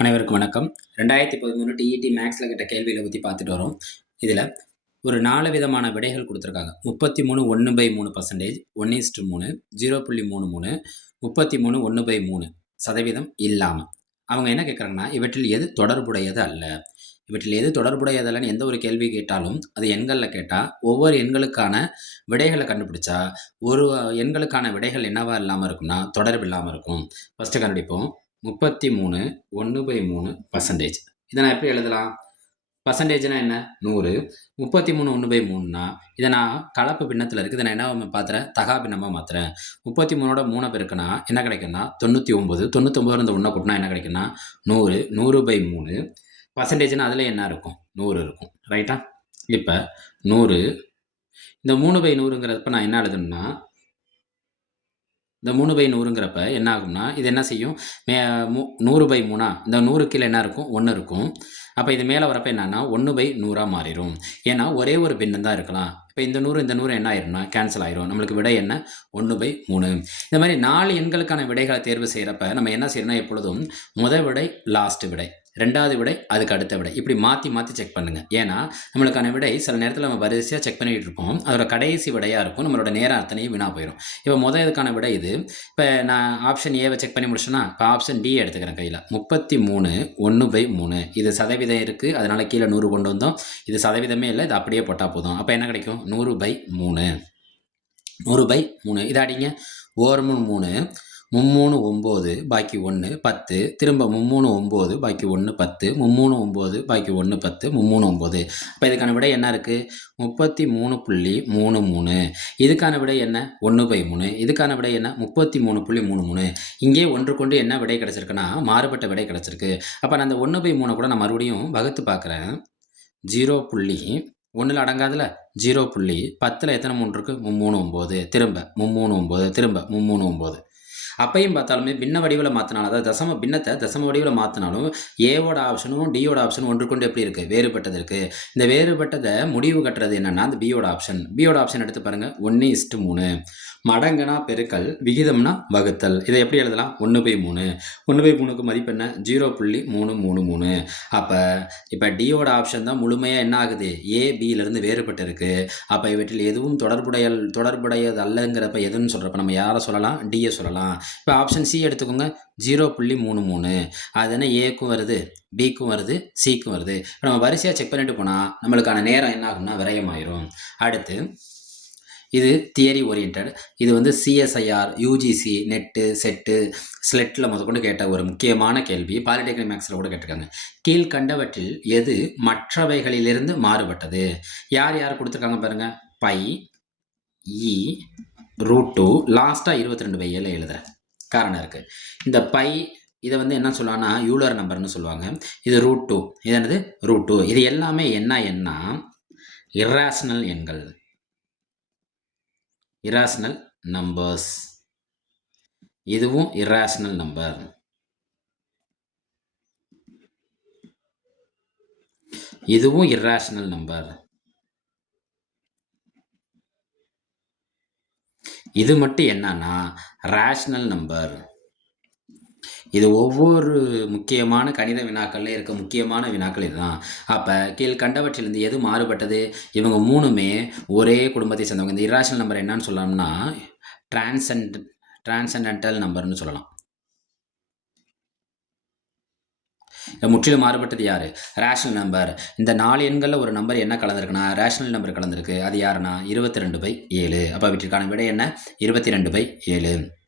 அனைவருக்கும் வணக்கம். ரெண்டாயிரத்தி பதிமூணு டிஇடி மேக்ஸில் கிட்ட கேள்வியில் பற்றி பார்த்துட்டு வரோம். இதில் ஒரு நாலு விதமான விடைகள் கொடுத்துருக்காங்க. முப்பத்தி மூணு ஒன்று பை மூணு பர்சன்டேஜ் ஒன் இஸ்ட்டு மூணு ஜீரோ புள்ளி மூணு மூணு முப்பத்தி மூணு ஒன்று பை மூணு சதவீதம் இல்லாமல் அவங்க என்ன கேட்குறாங்கன்னா இவற்றில் எது தொடர்புடையது அல்ல? இவற்றில் எது தொடர்புடையதல்லன்னு எந்த ஒரு கேள்வி கேட்டாலும் அது எண்களில் கேட்டால் ஒவ்வொரு எண்களுக்கான விடைகளை கண்டுபிடிச்சா ஒரு எண்களுக்கான விடைகள் என்னவா இல்லாமல் இருக்கும்னா தொடர்பு இல்லாமல் இருக்கும். ஃபஸ்ட்டு கண்டுபிடிப்போம். முப்பத்தி மூணு ஒன்று பை மூணு பர்சன்டேஜ் இதை நான் எப்படி எழுதலாம்? பர்சன்டேஜ்னா என்ன? நூறு. முப்பத்தி மூணு ஒன்று பை மூணுனா இதை நான் கலப்பு பின்னத்தில் இருக்குது. இதை நான் என்ன பார்த்துறேன் தகா பின்னமாக மாற்றுறேன் முப்பத்தி மூணோட மூணை பெருக்குன்னா என்ன கிடைக்குன்னா தொண்ணூற்றி ஒம்பது தொண்ணூத்தொம்பது இந்த ஒன்றை கூட்டினா என்ன கிடைக்குன்னா நூறு. நூறு பை மூணு. பர்சன்டேஜ்னா அதில் என்ன இருக்கும்? நூறு இருக்கும். ரைட்டா இப்போ நூறு. இந்த மூணு பை நூறுங்கிறப்ப நான் என்ன எழுதணும்னா இந்த மூணு பை நூறுங்கிறப்ப என்ன ஆகும்னா இது என்ன செய்யும்? மே மூ நூறு பை மூணா இந்த நூறு கீழே என்ன இருக்கும்? ஒன்று இருக்கும். அப்போ இது மேலே வரப்போ என்னன்னா ஒன்று பை நூறாக மாறிடும் ஏன்னா ஒரே ஒரு பின்னு தான் இருக்கலாம். இப்போ இந்த நூறு இந்த நூறு என்ன ஆயிரும்னா கேன்சல் ஆயிரும். நம்மளுக்கு விடை என்ன? ஒன்று பை மூணு. இந்த மாதிரி நாலு எண்களுக்கான விடைகளை தேர்வு செய்கிறப்ப நம்ம என்ன செய்யணும்னா எப்பொழுதும் முத விடை லாஸ்ட் விடை. ரெண்டாவது விடை அதுக்கு அடுத்த விடை. இப்படி மாற்றி மாற்றி செக் பண்ணுங்கள் ஏன்னா நம்மளுக்கான விடை சில நேரத்தில் நம்ம வரிசையாக செக் பண்ணிகிட்டு இருப்போம். அதோட கடைசி விடையாக இருக்கும். நம்மளோட நேரம் அத்தனையும் வீணாக போயிடும் இப்போ முதல் இதுக்கான விடை இது. இப்போ நான் ஆப்ஷன் ஏவை செக் பண்ணி முடிச்சேன்னா இப்போ ஆப்ஷன் டி எடுத்துக்கிறேன் கையில். முப்பத்தி மூணு ஒன்று பை மூணு. இது சதவீதம் இருக்குது அதனால் கீழே நூறு கொண்டு வந்தோம். இது சதவீதமே இல்லை. இது அப்படியே போட்டால் போதும். அப்போ என்ன கிடைக்கும்? நூறு பை மூணு. நூறு பை மூணு. இதை அடிங்க. ஓரமும் மூணு. மும்மூணு ஒம்பது பாக்கி ஒன்று பத்து. திரும்ப மும்மூணு ஒம்பது பாக்கி ஒன்று பத்து. மும்மூணு ஒம்பது பாக்கி ஒன்று பத்து. மும்மூணு ஒம்பது. அப்போ இதுக்கான விடை என்ன இருக்குது முப்பத்தி மூணு புள்ளி மூணு மூணு. இதுக்கான விடை என்ன? ஒன்று பை மூணு. இதுக்கான விடை என்ன? முப்பத்தி மூணு புள்ளி மூணு மூணு. இங்கே ஒன்று கொண்டு என்ன விடை கிடச்சிருக்குன்னா மாறுபட்ட விடை கிடச்சிருக்கு. அப்போ நான் அந்த ஒன்று பை மூணு கூட நான் மறுபடியும் வகுத்து பார்க்குறேன் ஜீரோ புள்ளி ஒன்றில் அடங்காதில்? ஜீரோ புள்ளி பத்தில் எத்தனை மூணு இருக்குது மும்மூணு ஒம்பது. திரும்ப மும்மூணு ஒம்பது. திரும்ப மும்மூணு ஒம்பது. அப்பையும் பார்த்தாலுமே பின்ன வடிவில் மாற்றினாலும் அதாவது தசம பின்னத்தை தசம வடிவில் மாற்றினாலும் ஏவோட ஆப்ஷனும் டியோட ஆப்ஷனும் ஒன்று கொண்டு எப்படி இருக்குது வேறுபட்டது இருக்குது இந்த வேறுபட்டதை முடிவு கட்டுறது என்னென்னா அந்த பியோட ஆப்ஷன் பியோட ஆப்ஷன் எடுத்து பாருங்கள் ஒன்று இஸ்ட்டு மூணு. மடங்குனா பெருக்கல் விகிதம்னா வகுத்தல். இதை எப்படி எழுதலாம்? ஒன்று பை மூணு. ஒன்று பை மூணுக்கு மதிப்பு என்ன? ஜீரோ புள்ளி மூணு மூணு மூணு. அப்போ இப்போ டியோட ஆப்ஷன் தான் முழுமையாக என்ன ஆகுது? ஏ பியிலேருந்து வேறுபட்டு இருக்குது அப்போ இவற்றில் எதுவும் தொடர்புடைய தொடர்புடையது அல்லங்கிறப்ப எதுன்னு சொல்கிறப்ப நம்ம யாரை சொல்லலாம்? டியை சொல்லலாம். இப்போ ஆப்ஷன் சி எடுத்துக்கோங்க. ஜீரோ புள்ளி மூணு மூணு. அது என்ன? ஏக்கும் வருது பிக்கும் வருது சிக்கும் வருது. இப்போ நம்ம வரிசையாக செக் பண்ணிட்டு போனால் நம்மளுக்கான நேரம் என்ன ஆகும்னா விரயமாயிரும். அடுத்து இது தியரி ஓரியன்ட் இது வந்து சிஎஸ்ஐஆர் யூஜிசி நெட்டு செட்டு ஸ்லெட்டில் முதற்கொண்டு கேட்ட ஒரு முக்கியமான கேள்வி. பாலிடெக்னிக் மேக்ஸில் கூட கேட்டிருக்காங்க. கீழ்கண்டவற்றில் எது மற்றவைகளிலிருந்து மாறுபட்டது? யார் யார் கொடுத்துருக்காங்க பாருங்கள் by e, e root two லாஸ்ட்டாக இருபத்தி ரெண்டு பை ஏழு எழுதுகிறேன் காரணம் இருக்குது இந்த பை இதை வந்து என்ன சொல்லுவாங்கன்னா யூலர் நம்பர்னு சொல்லுவாங்க. இது ரூட் டூ இது என்னது? ரூட் டூ இது எல்லாமே என்ன என்ன? இராஷனல் எண்கள். இராஷ்னல் நம்பர்ஸ் இதுவும் இராஷ்னல் நம்பர் இதுவும் இராஷனல் நம்பர் இது மட்டும் என்னன்னா ரேஷ்னல் நம்பர் இது ஒவ்வொரு முக்கியமான கணித வினாக்களில் இருக்க முக்கியமான வினாக்கள் இதுதான். அப்போ கீழ்கண்டவற்றிலிருந்து எது மாறுபட்டது? இவங்க மூணுமே ஒரே குடும்பத்தை சேர்ந்தவங்க. இந்த இராஷனல் நம்பர் என்னன்னு சொல்லலாம்னா டிரான்சென்ட் டிரான்சென்டென்டல் நம்பர்னு சொல்லலாம். முற்றிலும் மாறுபட்டது யார்? ரேஷனல் நம்பர் இந்த நாலு எண்களில் ஒரு நம்பர் என்ன கலந்துருக்குன்னா ரேஷனல் நம்பர் கலந்துருக்கு. அது யாருன்னா? இருபத்தி ரெண்டு பை ஏழு. அப்போ வீட்டிற்கான விடை என்ன? இருபத்தி ரெண்டு பை ஏழு.